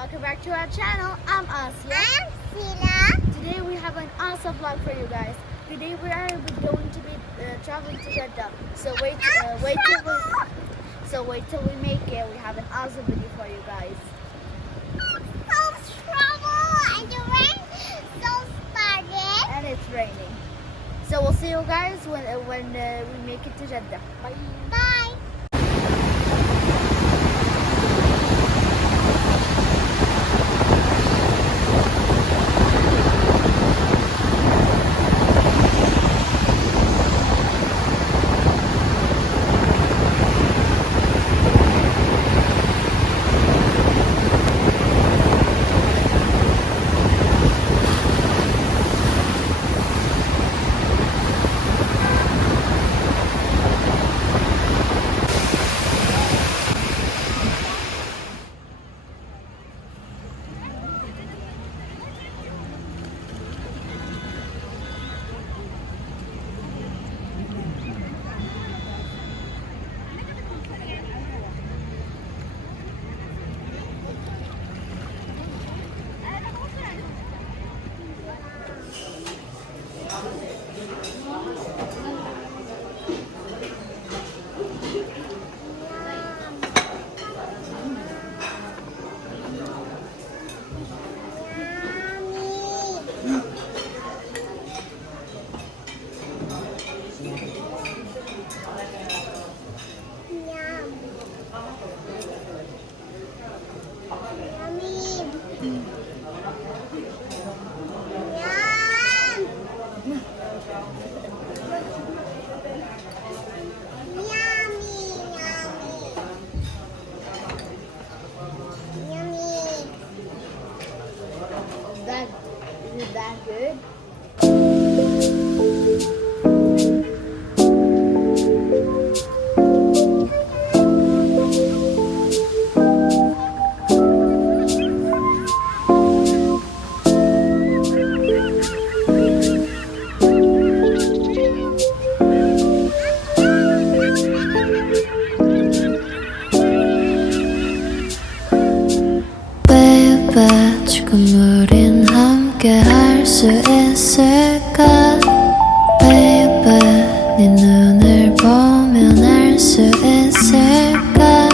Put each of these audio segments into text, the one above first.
welcome back to our channel. I'm Asya. I'm Sila. Today we have an awesome vlog for you guys. Today we are going to be traveling to Jeddah. Wait till we make it. We have an awesome video for you guys. So trouble and the rain so started. And it's raining. So we'll see you guys when we make it to Jeddah. Bye. Bye. Is it that good? Baby, 지금 우린 함께 할 수 있을까? Baby, 네 눈을 보면 알 수 있을까?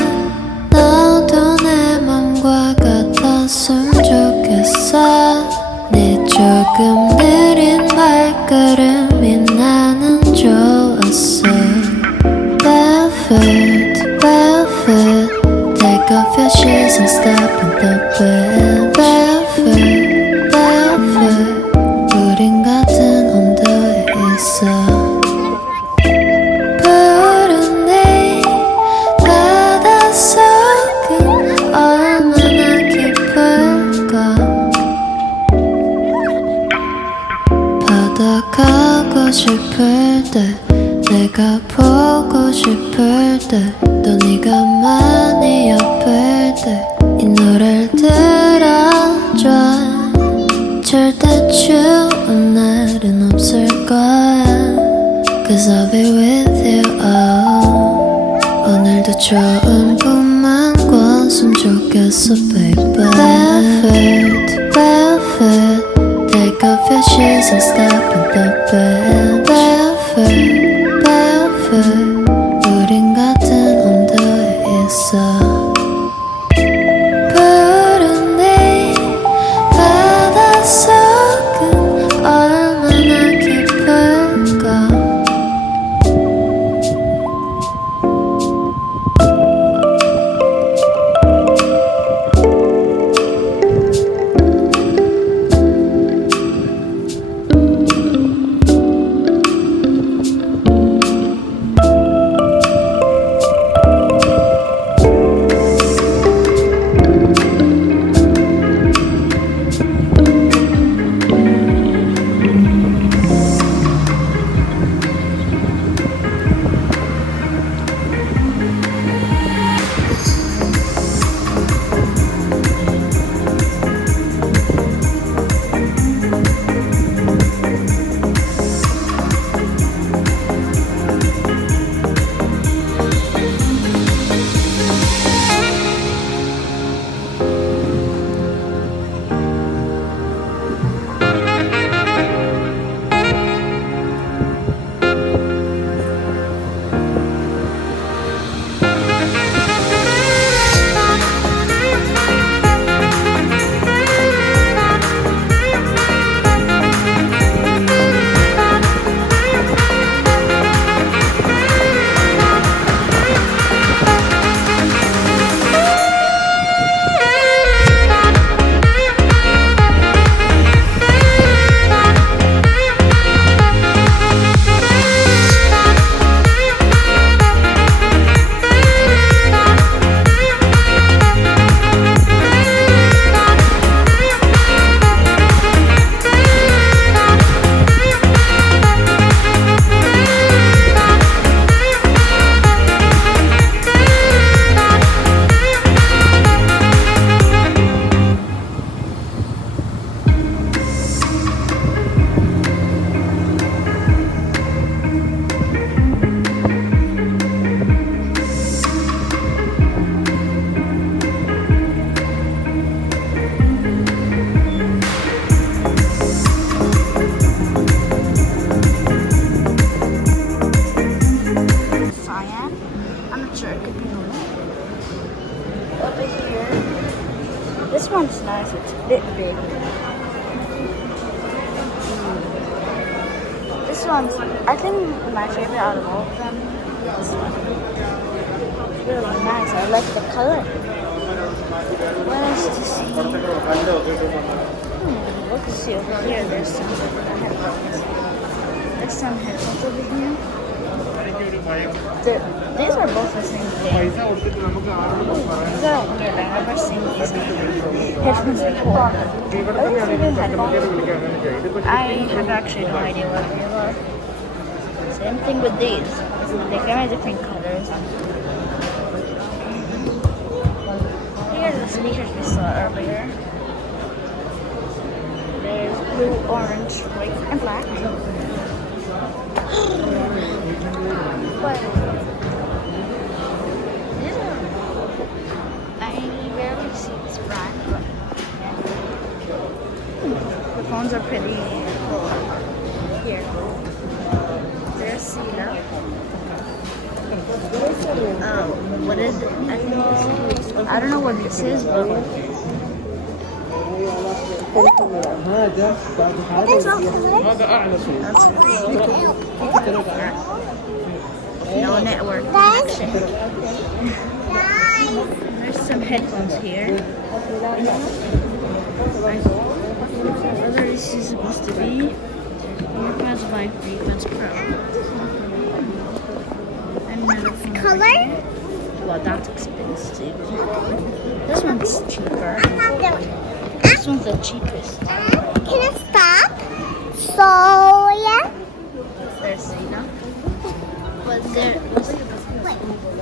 너도 내 맘과 같았으면 좋겠어. 네 조금 느린 발걸음이 나는 좋았어. Barefoot, barefoot, take off your shoes and step in the bed. Barefoot, barefoot, 우린 같은 온도에 있어. 푸른 네 바닷속은 얼마나 깊을까? 바다 가고 싶을 때, 내가 보고 싶을 때, 또 네가 많이 아플 때 이 노래를 들어줘. 절대 추운 날은 없을 거야, Cause I'll be with you. 오늘도 좋은 꿈만 꿨으면 좋겠어, baby. Barefoot, barefoot, take off your shoes and step in the bed. Barefoot, barefoot, 우린 같은 온도에 있어. 푸른 네 바닷속은 얼마나 깊을까? over here. This one's nice. It's a bit big. This one's, I think, my favorite out of all of them. This one. It's really nice. I like the color. What else to see? Let's see over here. There's some headphones. There's some headphones over here. These are both the same thing. These are weird. I've never seen these headphones before. Are these even headphones? I have actually no idea what they are. Same thing with these. They come in different colors. Here are the speakers we saw earlier. There's blue, orange, white, and black. But these are, I rarely see this brand, but the phones are pretty cool. Here, there's Sina. What is it? I don't know what this is, but no network connection. There's some headphones here. Whether this is supposed to be AirPods by Frequency Pro. Another phone Color? here. Well, that's expensive. This one's cheaper. This one's the cheapest. Can I stop? So, yeah. There's Zena. But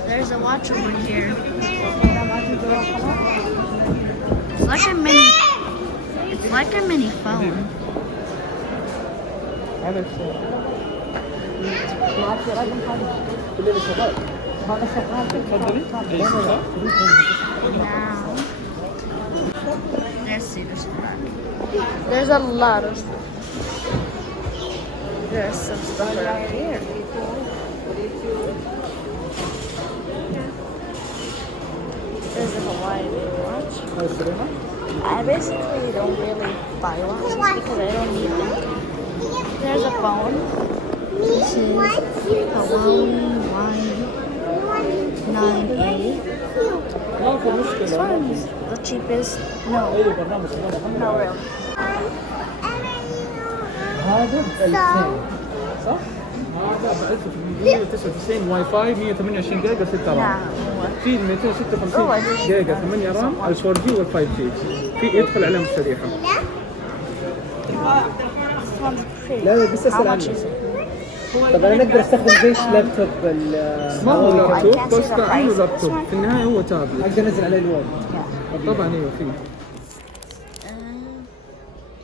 there's a watch over here. It's like a mini. It's like a mini phone. Now, let's see this one. There's a lot of stuff. There's some stuff around here. There's a Hawaii watch. I basically don't really buy watches because I don't need them. There's a phone. This is Hawaii Y9A. This one's the cheapest. No, no really. هذا ب 2000 صح؟ هذا ب 1899 واي فاي 128 جيجا 6 رام. Yeah. في 256 جيجا 8 رام ال 4 جي وال 5 جي. في يدخل عليهم الشريحة. This one's pretty. لا بس How اسال much عنه. is it? طب انا نقدر استخدم زيش لابتوب ما هو I لابتوب can't بس see the كأنه price. لابتوب. This one? في النهاية هو تابلت. اقدر انزل عليه الوورد. Yeah. طبعا ايوه فيه.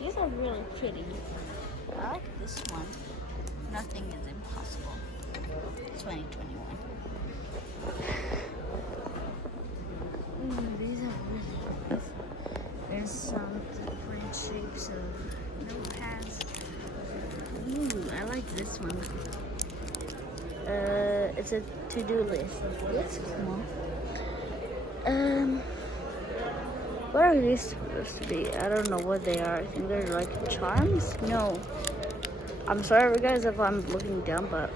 These are really pretty. I like this one. Nothing is impossible. 2021. These are really nice. There's some different shapes of notepads. I like this one. It's a to-do list. It's small. What are these supposed to be? I don't know what they are. I think they're like charms? No. I'm sorry guys if I'm looking dumb, but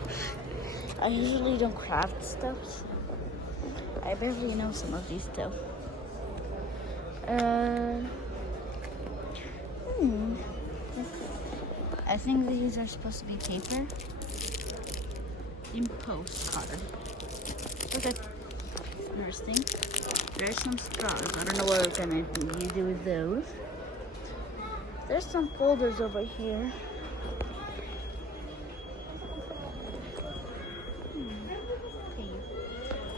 I usually don't craft stuff, so I barely know some of these stuff. I think these are supposed to be paper. In postcard. Okay. Interesting. There's some straws. I don't know what we're gonna do with those. There's some folders over here. Okay.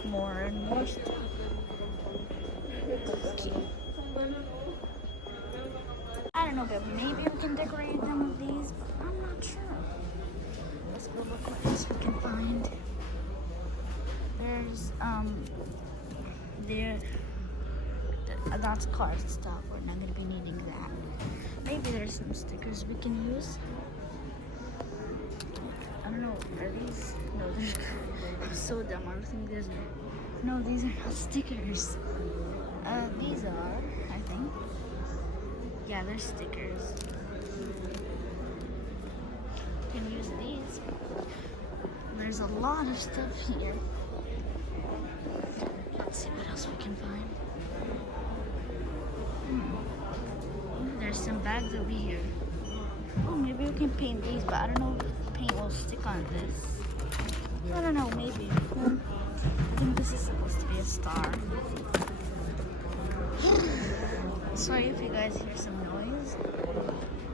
More and more stuff. Okay. I don't know, but maybe we can decorate them with these, but I'm not sure. Let's go look what else we can find. There's that's card stuff. We're not gonna be needing that. Maybe there's some stickers we can use. I don't know. Are these? No, they're I'm so dumb. I don't think there's No, these are not stickers. These are, I think. Yeah, they're stickers. You can use these. There's a lot of stuff here. Let's see what else we can find. There's some bags over here. Oh, maybe we can paint these, but I don't know if paint will stick on this. I don't know, maybe. I think this is supposed to be a star. Sorry if you guys hear some noise.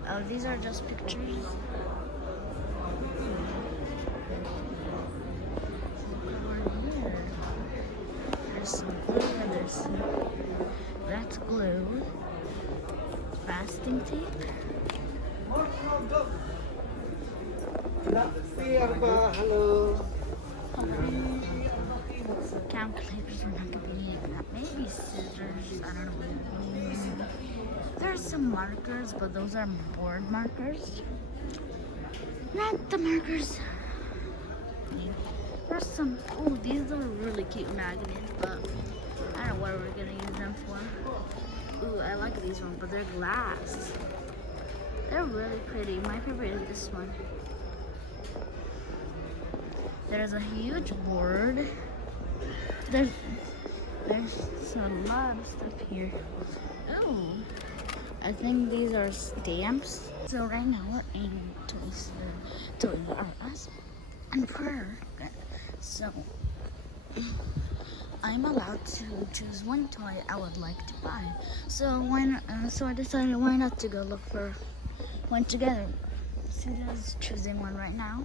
Oh, these are just pictures. There's some glue and there's some... That's glue. Masking tape. Hello. Calculators, we're not gonna be needing that. Maybe scissors, I don't know. There's some markers, but those are board markers. Not the markers. There's some, oh, these are really cute magnets, but I don't know what we're gonna use them for. Ooh, I like these ones, but they're glass. They're really pretty. My favorite is this one. There's a huge board. There's a lot of stuff here. Oh, I think these are stamps. So right now we're in Toys R Us and prayer. So I'm allowed to choose one toy I would like to buy. So why not? So I decided why not to go look for one together. Sita's choosing one right now.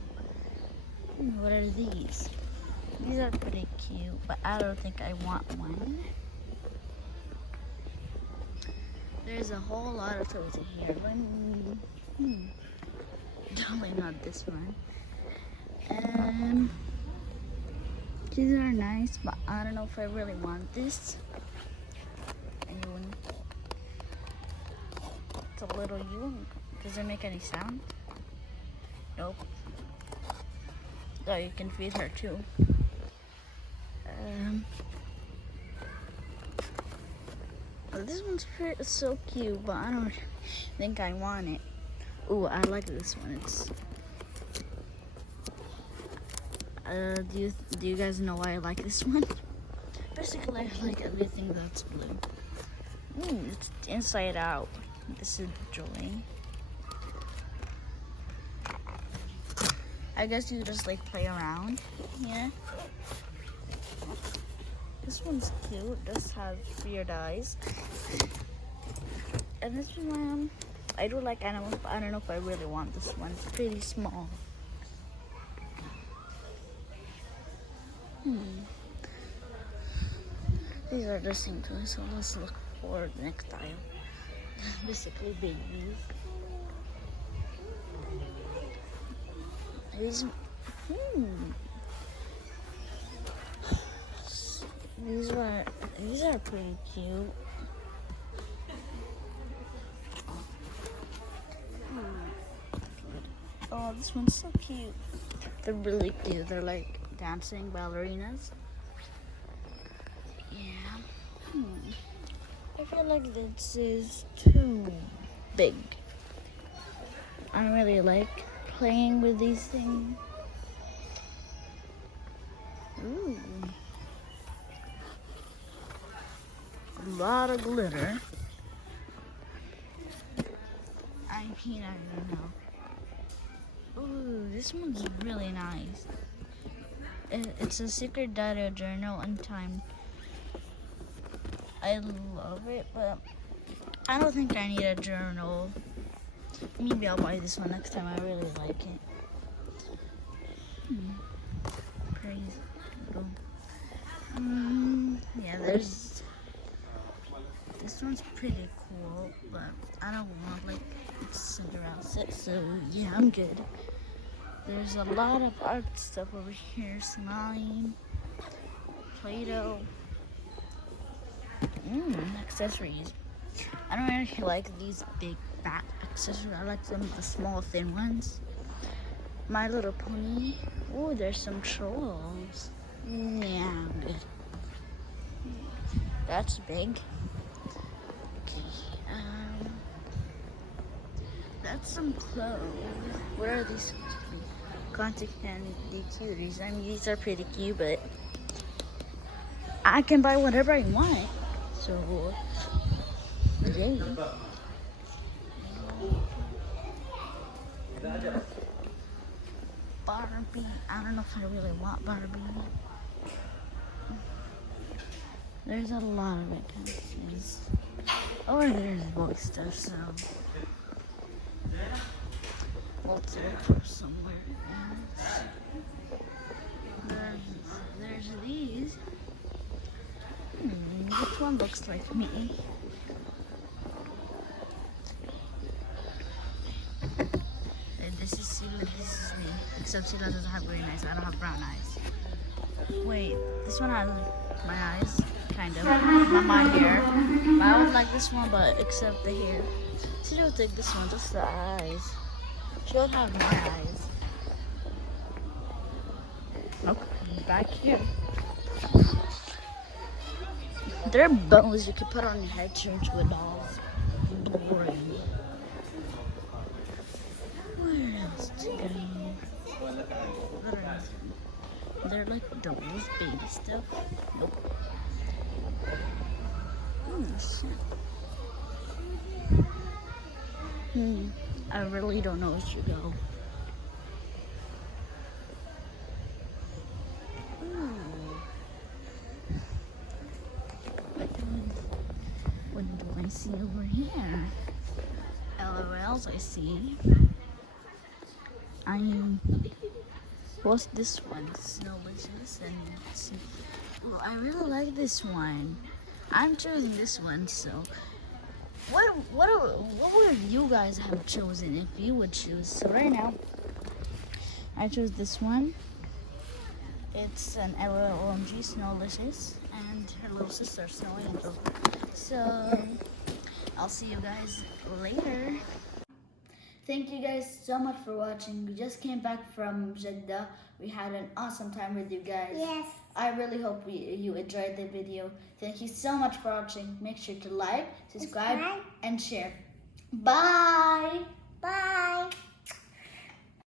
What are these? These are pretty cute, but I don't think I want one. There's a whole lot of toys in here. Definitely not this one. These are nice, but I don't know if I really want this. It's a little unicorn. Does it make any sound? Nope. Oh, you can feed her too. Oh, this one's so cute, but I don't think I want it. Ooh, I like this one. It's. Do you guys know why I like this one? Basically, I like everything that's blue. It's inside out. This is Joy. I guess you just like play around. Yeah. This one's cute. This has weird eyes. And this one, I do like animals, but I don't know if I really want this one. It's pretty small. These are the same toys, so let's look for the next aisle. Basically babies. These are pretty cute. Oh, this one's so cute. They're really cute. They're like dancing ballerinas. Yeah. I feel like this is too big. I don't really like playing with these things. Ooh. A lot of glitter. I don't know. Ooh, this one's really nice. It's a secret diary journal and time. I love it, but I don't think I need a journal. Maybe I'll buy this one next time. I really like it. Praise. Yeah, there's. This one's pretty cool, but I don't want like Cinderella set, so yeah, I'm good. There's a lot of art stuff over here. Slime, Play-Doh, accessories. I don't really like these big fat accessories. I like the small thin ones. My Little Pony. Oh, there's some trolls. Yeah, I'm good. That's big. Okay. That's some clothes. What are these supposed to be? Contact candy cuties. I mean, these are pretty cute, but I can buy whatever I want. So, yay. Barbie. I don't know if I really want Barbie. There's a lot of it kind of things. Or there's boy stuff, so let's look for somewhere else. There's these. Which one looks like me? This is Sila, this is me. Except Sila doesn't have green eyes, I don't have brown eyes. Wait, this one has my eyes, kind of. Not my hair. But I would like this one, but except the hair. Sila will take this one, just the eyes. She'll have my eyes. Nope, back here. There are bows you could put on your head, change with dolls. Boring. Where else to go? They're like dolls, baby stuff. Nope. Shit. I really don't know where to go. What do I see over here? LOLs I see. What's this one? Snowwishes and oh, I really like this one. I'm choosing this one, so what would you guys have chosen if you would choose? So right now I chose this one. It's an LOMG Snowlicious and her little sister Snow Angel. So I'll see you guys later. Thank you guys so much for watching. We just came back from Jeddah. We had an awesome time with you guys. Yes. I really hope you enjoyed the video. Thank you so much for watching. Make sure to like, subscribe, and share. Bye! Bye.